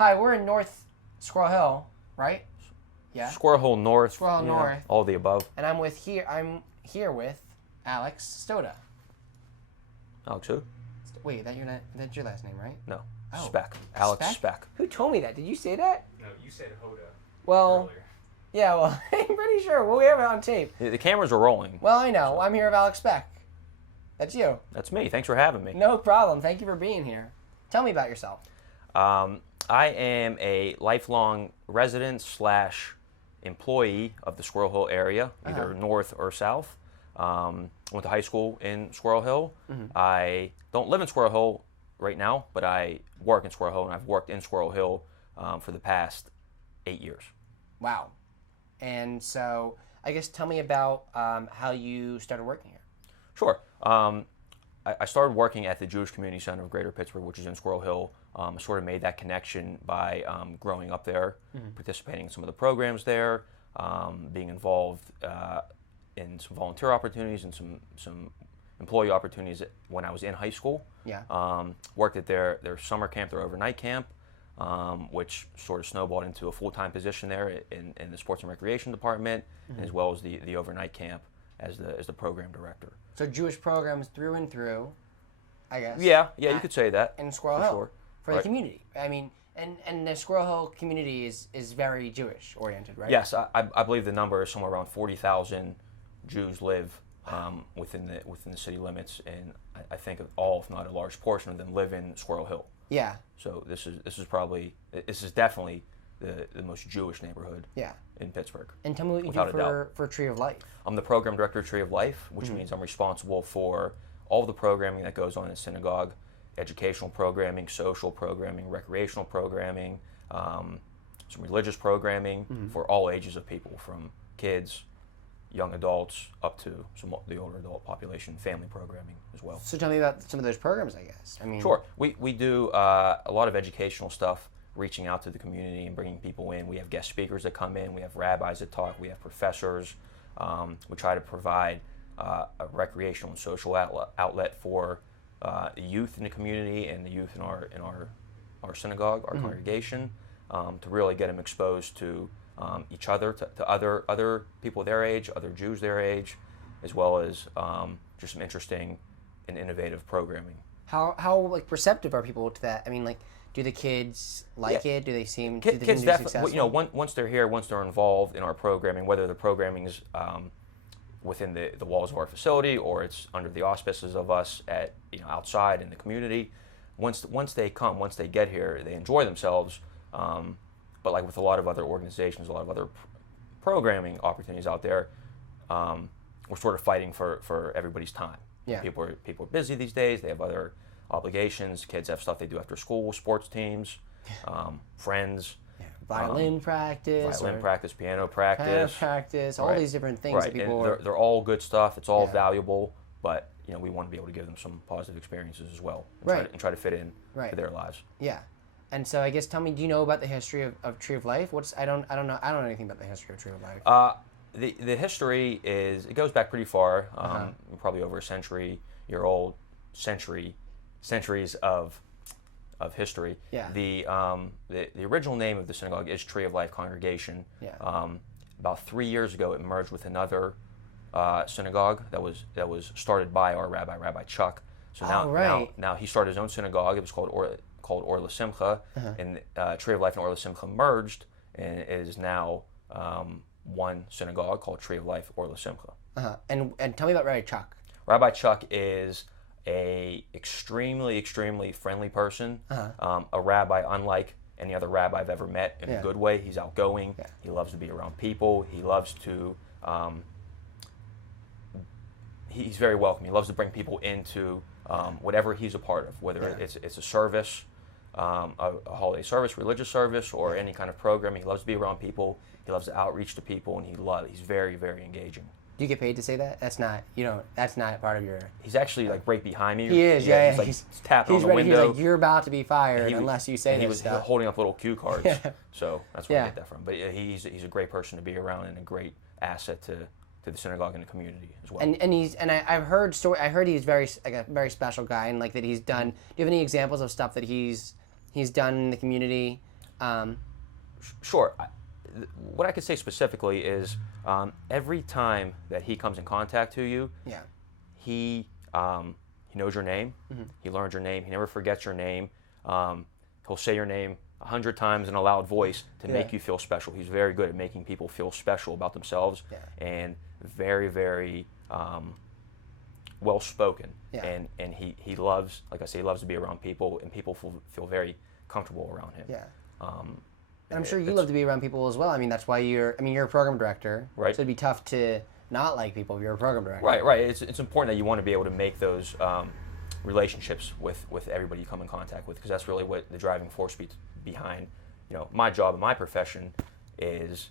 Hi, we're in North Squirrel Hill, right? Yeah. Squirrel Hill North. Squirrel Hill North. All the above. And I'm here with Alex Stoda. Alex who? Wait, that's your last name, right? No. Oh. Speck. Alex Speck. Who told me that? Did you say that? No, you said Hoda. Well, earlier. yeah, well, I'm pretty sure. Well, we have it on tape. The cameras are rolling. Well, I know. I'm here with Alex Speck. That's you. That's me. Thanks for having me. No problem. Thank you for being here. Tell me about yourself. I am a lifelong resident / employee of the Squirrel Hill area, either north or south. Went to high school in Squirrel Hill. Mm-hmm. I don't live in Squirrel Hill right now, but I work in Squirrel Hill, and I've worked in Squirrel Hill for the past 8 years. Wow. And so, I guess tell me about how you started working here. Sure. I started working at the Jewish Community Center of Greater Pittsburgh, which is in Squirrel Hill. I sort of made that connection by growing up there, participating in some of the programs there, being involved in some volunteer opportunities and some employee opportunities when I was in high school. Yeah. Worked at their summer camp, their overnight camp, which sort of snowballed into a full-time position there in the sports and recreation department, as well as the overnight camp as the program director. So Jewish programs through and through, I guess. Yeah, you could say that. In Squirrel for Hill. Sure. For the community. I mean, and the Squirrel Hill community is very Jewish oriented, right? Yes, I believe the number is somewhere around 40,000 Jews live within the city limits, and I think all, if not a large portion of them, live in Squirrel Hill. Yeah. So this is definitely the most Jewish neighborhood. Yeah. In Pittsburgh. And tell me what you do for Tree of Life. I'm the program director of Tree of Life, which means I'm responsible for all the programming that goes on in the synagogue, educational programming, social programming, recreational programming, some religious programming for all ages of people, from kids, young adults, up to the older adult population, family programming as well. So tell me about some of those programs, I guess. I mean, sure. We do a lot of educational stuff, reaching out to the community and bringing people in. We have guest speakers that come in. We have rabbis that talk. We have professors. We try to provide a recreational and social outlet for the youth in the community and the youth in our synagogue, our congregation, to really get them exposed to each other, to other people their age, other Jews their age, as well as just some interesting and innovative programming. How receptive are people to that? I mean, do the kids like it? Do they seem kids definitely? Once they're here, once they're involved in our programming, whether the programming is within the walls of our facility or it's under the auspices of us at outside in the community, once they get here, they enjoy themselves. But like with a lot of other organizations, a lot of other programming opportunities out there, we're sort of fighting for everybody's time. Yeah. People are busy these days. They have other obligations. Kids have stuff they do after school, sports teams, friends. Yeah. Violin practice, piano practice, all these different things. Right, That people they're all good stuff. It's all valuable, but we want to be able to give them some positive experiences as well, and try to fit in to their lives. Yeah. And so I guess tell me, do you know about the history of Tree of Life? I don't know anything about the history of Tree of Life. The history it goes back pretty far, probably over a century-year-old, centuries of history. Yeah. The original name of the synagogue is Tree of Life Congregation. Yeah. About 3 years ago, it merged with another synagogue that was started by our rabbi, Rabbi Chuck. So now he started his own synagogue. It was called Or L'Simcha, and Tree of Life and Or L'Simcha merged, and it is now one synagogue called Tree of Life Or L'Simcha. And tell me about Rabbi Chuck. Rabbi Chuck is a extremely friendly person, a rabbi unlike any other rabbi I've ever met in a good way. He's outgoing. Yeah. He loves to be around people. He loves to. He's very welcoming. He loves to bring people into whatever he's a part of, whether it's a service, a holiday service, religious service, or any kind of program. He loves to be around people. He loves to outreach to people, and he's very, very engaging. Do you get paid to say that? That's not part of your... He's actually right behind me. He is, He's tapping on the window. He's like, you're about to be fired unless you say this stuff. He was holding up little cue cards, so that's where I get that from. But he's a great person to be around and a great asset to the synagogue and the community as well. I've heard I heard he's a very special guy, and that he's done. Do you have any examples of stuff that he's done in the community Sure. What I could say specifically is every time that he comes in contact to you, he knows your name. He learns your name. He never forgets your name. He'll say your name 100 times in a loud voice to make you feel special. He's very good at making people feel special about themselves and very, very well spoken. And he loves, like I say, he loves to be around people, and people feel very comfortable around him. And I'm sure you love to be around people as well. I mean, that's why you're a program director. Right. So it'd be tough to not like people if you're a program director. Right. It's important that you want to be able to make those relationships with everybody you come in contact with, because that's really what the driving force behind, my job and my profession is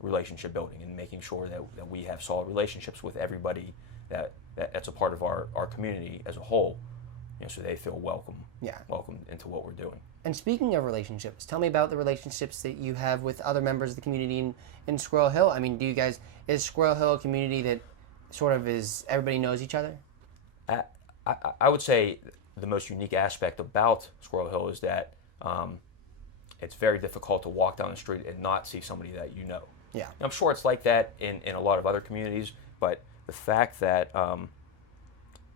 relationship building and making sure that we have solid relationships with everybody that's a part of our community as a whole, so they feel welcome into what we're doing. And speaking of relationships, tell me about the relationships that you have with other members of the community in Squirrel Hill. I mean, is Squirrel Hill a community that sort of everybody knows each other? I would say the most unique aspect about Squirrel Hill is that it's very difficult to walk down the street and not see somebody that you know. Yeah. And I'm sure it's like that in a lot of other communities, but the fact that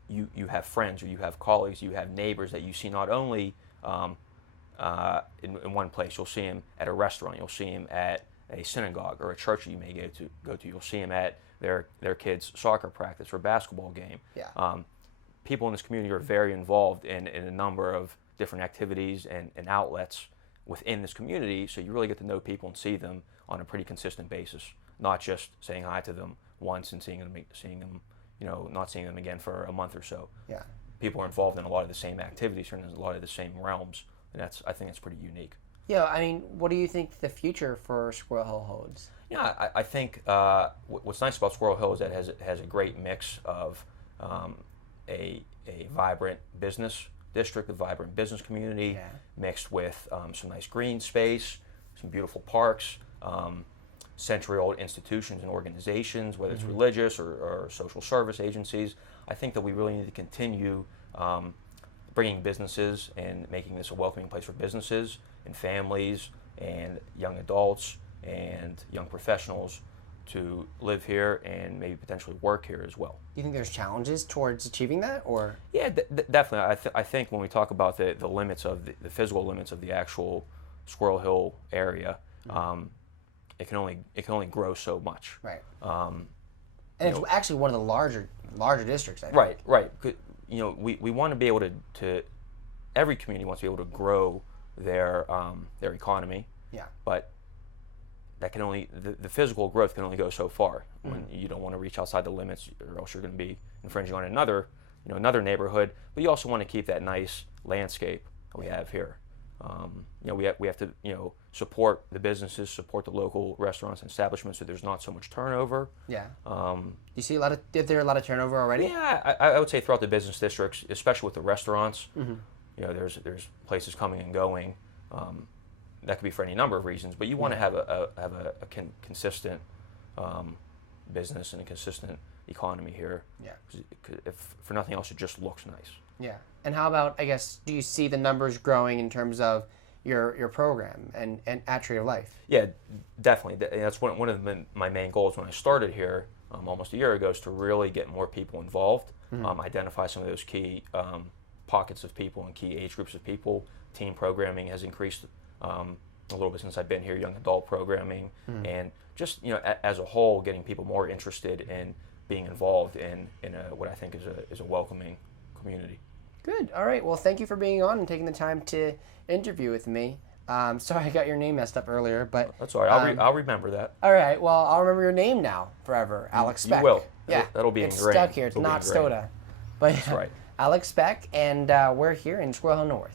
you have friends or you have colleagues, you have neighbors that you see not only in one place. You'll see him at a restaurant. You'll see him at a synagogue or a church that you may go to. You'll see him at their kids' soccer practice or basketball game. Yeah. People in this community are very involved in a number of different activities and outlets within this community, so you really get to know people and see them on a pretty consistent basis, not just saying hi to them once and seeing them, not seeing them again for a month or so. Yeah. People are involved in a lot of the same activities and in a lot of the same realms, and I think it's pretty unique. Yeah, I mean, what do you think the future for Squirrel Hill holds? Yeah, I think what's nice about Squirrel Hill is that it has a great mix of a vibrant business district, a vibrant business community, mixed with some nice green space, some beautiful parks, century-old institutions and organizations, whether it's religious or social service agencies. I think that we really need to continue bringing businesses and making this a welcoming place for businesses and families and young adults and young professionals to live here and maybe potentially work here as well. Do you think there's challenges towards achieving that, or? Yeah, definitely. I think when we talk about the limits of the physical limits of the actual Squirrel Hill area, it can only grow so much. Right. And it's actually one of the larger districts, I think. Right. We want to be able to every community wants to be able to grow their economy. Yeah. But that can only the physical growth can only go so far. When you don't want to reach outside the limits, or else you're going to be infringing on another neighborhood. But you also want to keep that nice landscape that we have here. We have to support the businesses, support the local restaurants and establishments, so there's not so much turnover. Yeah. You see is there a lot of turnover already? Yeah, I would say throughout the business districts, especially with the restaurants, there's places coming and going. That could be for any number of reasons, but you want to have a consistent business and a consistent economy here. Yeah. If for nothing else, it just looks nice. Yeah. And how about, I guess, do you see the numbers growing in terms of your program and at Tree of Life? Yeah, definitely. That's one of my main goals when I started here almost a year ago, is to really get more people involved, identify some of those key pockets of people and key age groups of people. Teen programming has increased a little bit since I've been here, young adult programming, and just as a whole, getting people more interested in being involved in what I think is a welcoming community. Good. All right. Well, thank you for being on and taking the time to interview with me. Sorry I got your name messed up earlier, but that's all right. I'll remember that. All right. Well, I'll remember your name now forever. Alex Speck. You will. Yeah. That'll be it's ingrained. stuck here. It's not Stoda. But that's right. Alex Speck, and we're here in Squirrel Hill North.